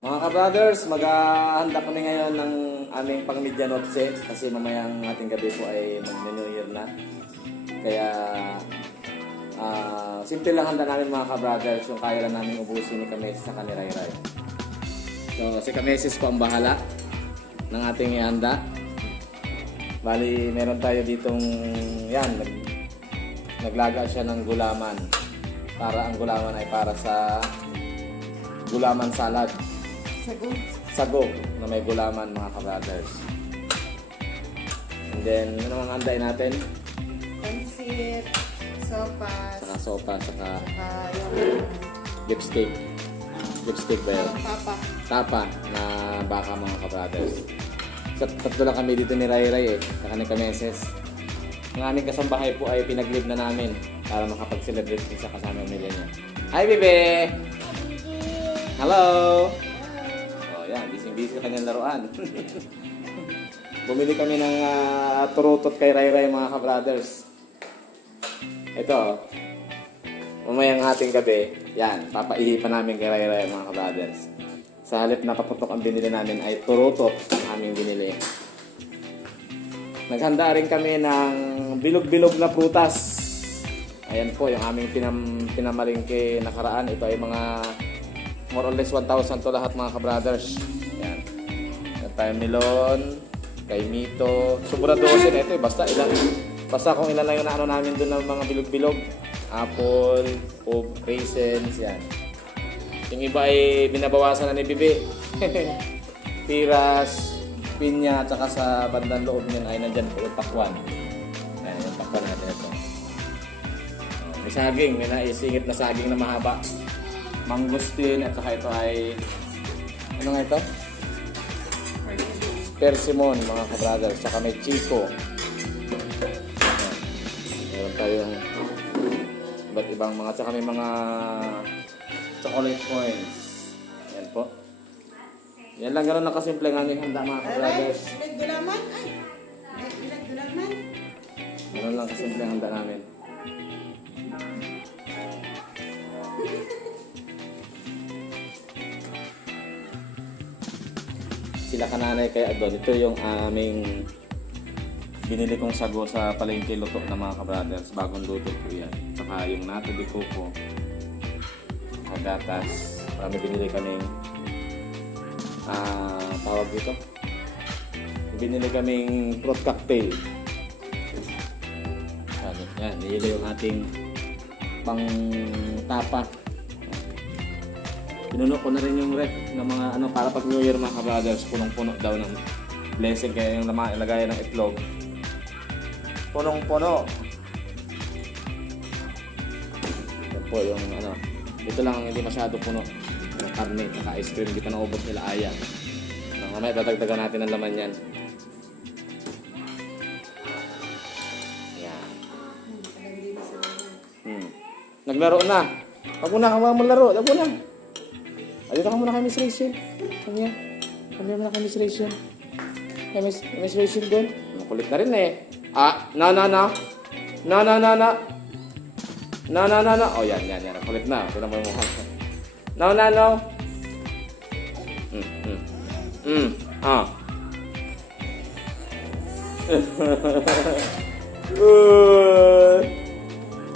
Mga ka-brothers, maghahanda kami ngayon ng aming pang-media notse kasi mamayang ating gabi po ay mag-New Year na. Kaya simple lang handa namin mga ka-brothers, yung kaya lang namin ubusin ni Kamesis sa Kanirayray. So si Kamesis po ang bahala ng ating ihanda. Bali, meron tayo ditong yan, naglaga siya ng gulaman. Para ang gulaman ay para sa gulaman salad. Sago na may gulaman mga ka-brothers. And then, ano ang handain natin? Pansit, sopas, Saka sopa, saka yung lipstick. Lipstick ba yun? tapa. Tapa na baka mga ka-brothers. Tatlo lang kami dito ni Ray-Ray saka ni Kameses. Ang aming kasambahay po ay pinaglib na namin para makapag-celebrate sa kasama nila niya. Hi, Bebe! Hello! Yan, busy-busy sa kanyang laruan. Bumili kami ng turutot kay Ray-Ray mga ka-brothers. Ito, mamayang ating gabi, yan, papaihipan namin kay Ray-Ray mga ka-brothers. Sa halip na paputok ang binili namin ay turutot ang aming binili. Naghanda rin kami ng bilog-bilog na prutas. Ayan po, yung aming pinamalingke nakaraan. Ito ay mga more or less 1,000 to lahat mga ka-brothers. Yan. Yan tayo melon, kay Mito. Sobra 12 na ito eh. Basta kung ilan lang yung naano namin doon ng mga bilog-bilog. Apple, raisins, yan. Yung iba ay binabawasan na ni Bibi. Piras, pinya, at saka sa bandang loob niyan ay nandyan po yung pakwan. Yan, yung pakwan natin ito. May saging, may naisingit na saging na mahaba. Mangosteen at saka ito ay ano nga ito? Persimmon mga ka-brothers. Saka may chico. Meron tayong iba't ibang mga saka may mga chocolate coins. Yan po. Yan lang gano'n nakasimple ng aming handa mga ka-brothers. Pinagdulaman? Pinagdulaman? Gano'n lang kasimple ang handa namin. Sila kananay kay Adon. Ito yung aming binili kong sago sa palengke luto ng mga ka-brothers. Bagong luto po yan. Saka yung nato de coco. Gatas. Marami binili kaming tawag dito. Binili kaming fruit cocktail. Yan. Nihili yung ating pang tapa. Pinuno ko na rin yung ref ng mga ano para pag New Year mga ka-brothers, punong-puno daw ng blessing kaya yung lagayan ng itlog. Punong-puno. Yan po yung ano, ito lang ang hindi masyado puno. Yung karne, saka ice cream, hindi pa naubos nila Aya. Mamaya dadagdagan natin ang laman yan. Yan. Naglaro na. Huwag mo na kang malaro. Huwag mo na. Dito ka muna kay Miss Rachel. Kami muna kay Miss Rachel. Kay Miss Rachel doon. Makulit na rin eh. No. Oh, yan. Makulit na. Ito na mo yung mukha. No.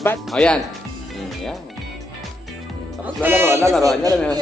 But, oh yan. Yan. Tapos lalaro. Niya rin yan.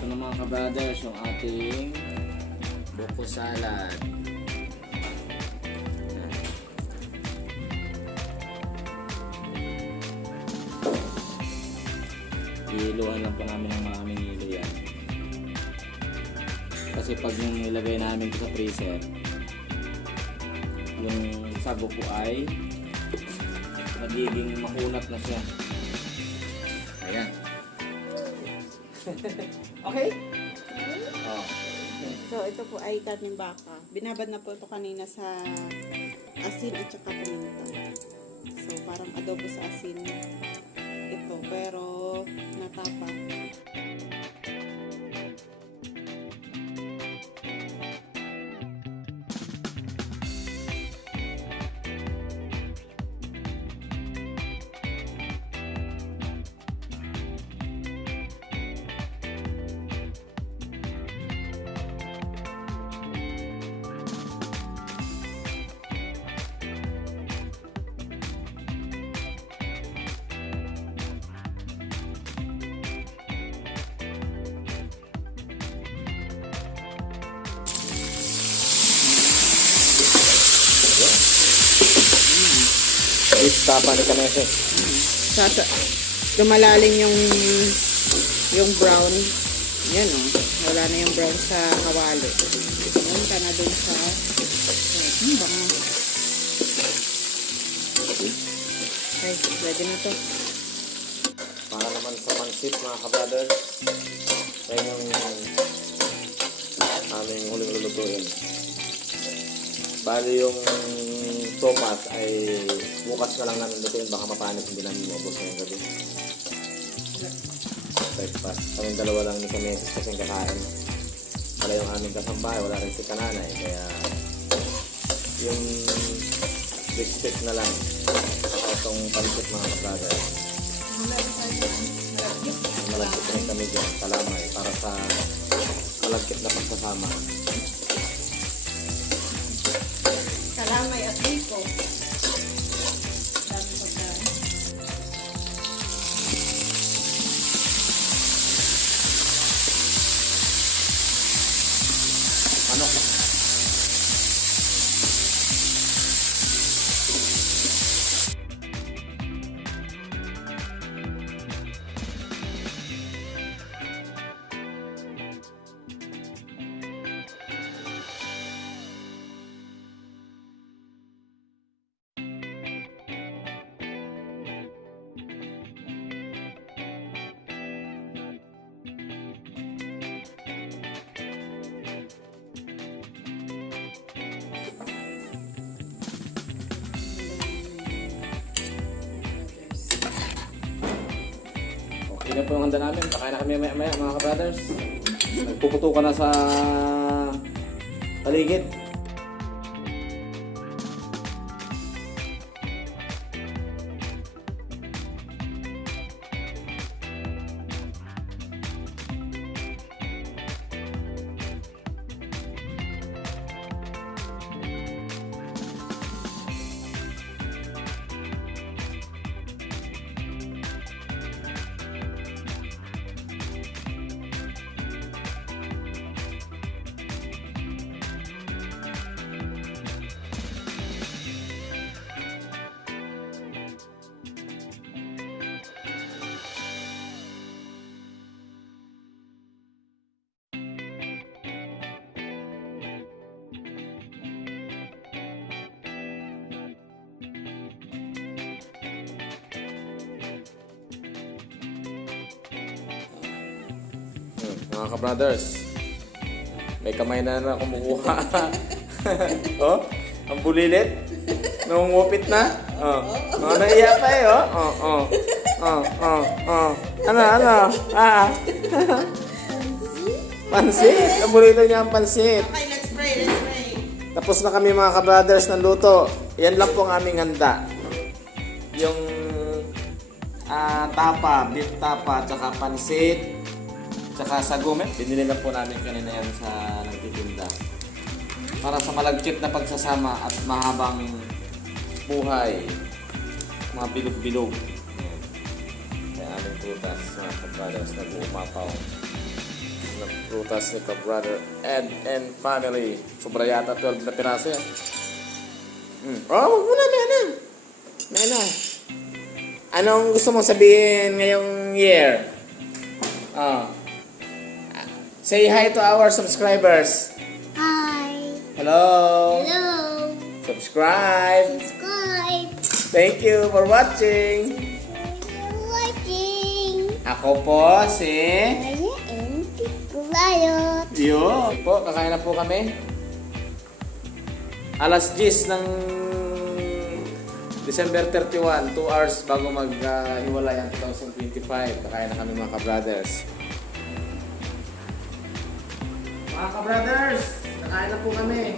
Ito na mga ka-brothers, yung ating buko salad. Yan. Iiluhan lang po namin ng maraming ilo yan. Kasi pag yung nilagay namin sa freezer, yung sago po ay magiging makunat na siya. Ayan. Okay? Oh. So, ito po ay karning baka. Binabad na po ito kanina sa asin at saka paminta. So, parang adobo sa asin ito. Pero, natapa. Beef tapa ni Kanese. Sasa, lumalalim yung brown. Yan o. Wala na yung brown sa kawali. Punta na dun sa bango. Ay, ready na to. Para naman sa pansit mga ka-brothers. Yan yung aming huling lulutuin. Bali yung tomat ay bukas na lang namin lutuin. Baka mapanit, hindi namin maubos ngayong gabi. Breakfast. Kaming dalawa lang ni Kamesis kasing kakain. Wala yung aming kasambahay, wala rin si Kananay. Kaya yung biscuit na lang. Itong pansit mga ka-brothers. Malagkit rin kami dyan. Kalamay para sa malagkit na pagsasama. Kalamay at biko. Dami pagkain. Manok. Okay na po yung handa namin. Pakain na kami maya-maya mga ka-brothers. Nagpuputukan na sa paligid. Mga ka-brothers, may kamay na kumukuha. Oh, ang bulilit. Nangungupit na. Oh, oh, naiya pa eh, oh. Oh, oh. Oh, oh, oh. Ano? Ah. Pansit. Ang bulito niya ang pansit. Okay, let's pray. Tapos na kami mga ka-brothers ng luto. Yan lang po ang aming handa. Yung tapa, beef tapa, tsaka pansit, tsaka sagumet. Binili lang po namin kanina yan sa nagtitinda. Para sa malagkit na pagsasama at mahabang buhay. Mga bilog-bilog. Ayan. Kaya aming prutas, mga ka-brothers, nag-uumapaw. na prutas ni ka-brother Ed and family. Sobra yata 12 na piraso yan. Oh, wag mo na, Mena. Mena. Anong gusto mong sabihin ngayong year? Oh. Say hi to our subscribers. Hi. Hello. Hello. Subscribe. Subscribe. Thank you for watching. You're watching. Ako po si... Raya and Kulayot. Yo. Po, kakain na po kami. Alas 10 ng December 31, 2 hours bago mag-hiwalay ang 2025. Kakain na kami mga ka-brothers. Mga ka-brothers, kakain na po kami.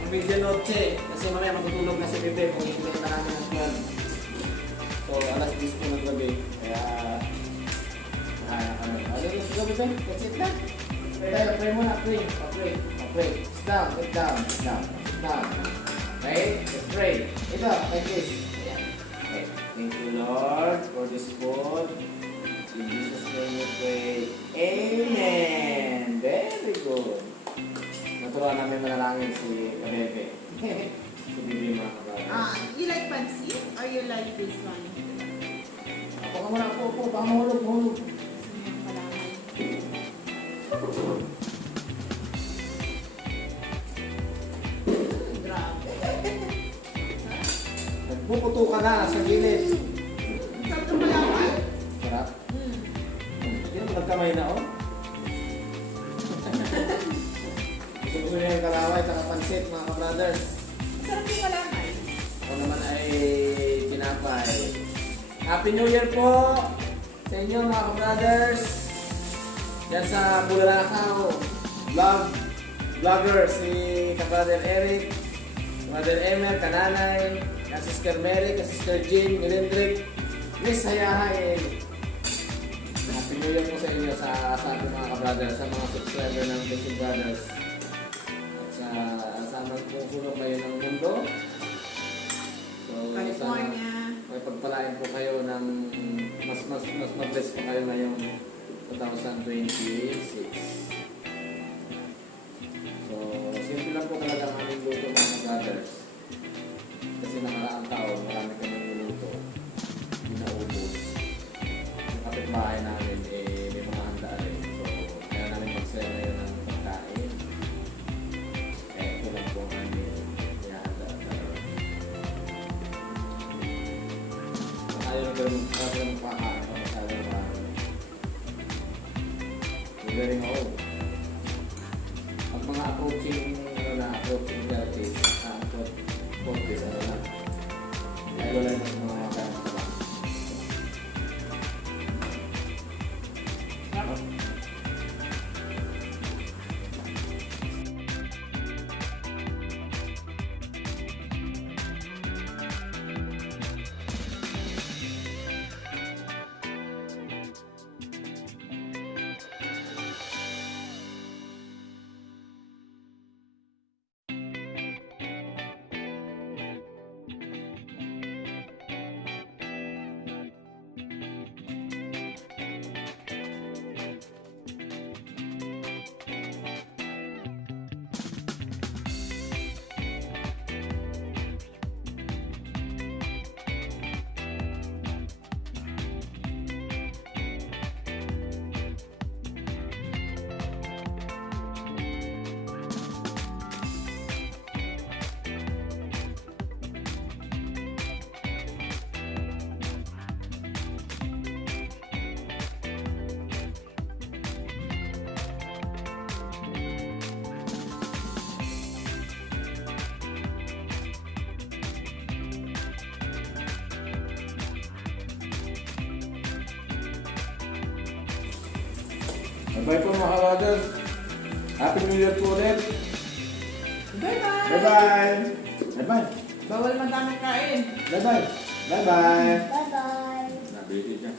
Ang medianoche. Kasi mamaya matutulog na si Bebe kung hindi na namin ang plan. So, alas 10 po ng gabi. Kaya, kakain na kami. Let's go, Bebe. That's it na. Pray muna. Pray. Sit down. Sit down. Okay? Let's pray. Ito, like this. Ayan. Okay. Thank you, Lord, for this food. In Jesus' name we pray. Amen. Very good. Naturuan namin manalangin si Kabebe. Si Bibi mga kabayan. You like pancit or you like this one? Ako ka muna po. Baka mahulog. Grabe. Nagpuputo ka na sa gilid. Sarap ng malaman. Sarap. Yan, nagkamay na, oh. Gusto niya yung kalaway at pansit, mga ka-brothers. Sarap yung malaman. Ako naman ay tinapay. Happy New Year po sa inyo, mga ka-brothers. Yan sa Bulalakaw. Vlogger si ka-brother Eric, ka-brother Emer, kananay, ka-sister Mary, ka-sister Jean, Milindrick, Miss Hayahay. Happy New Year po sa inyo sa ating mga ka-brothers, sa mga subscriber ng Fishing Brothers. At sa amang pusulong kayo ng mundo. So, California. may pagpalain po kayo ng mas mag-bless po kayo ngayong 2026. So, simple lang po talaga ang aming luto mga brothers. Kasi nakaraang taon, marami kami niluto. Pinaubos. Yung kapitbahay namin, may mga handa rin. So, kaya namin mag-sell ngayon ng pagkain. Ito lang po ang aming hinahanda talaga. Ayaw na gano'n makakain pa masyado na marami. Very old. Ang mga approaching 30s, ay wala na sa mga makain sa lang. Bye po mga ka-brothers. Happy New Year po ulit. Bye-bye! Bye-bye. Bye-bye. Bawal madaming kain. Bye-bye. Bye-bye. Bye-bye. Nabigit niya.